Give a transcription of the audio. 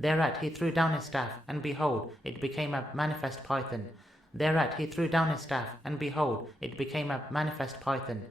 Thereat he threw down his staff, and behold, it became a manifest python. Thereat he threw down his staff, and behold, it became a manifest python.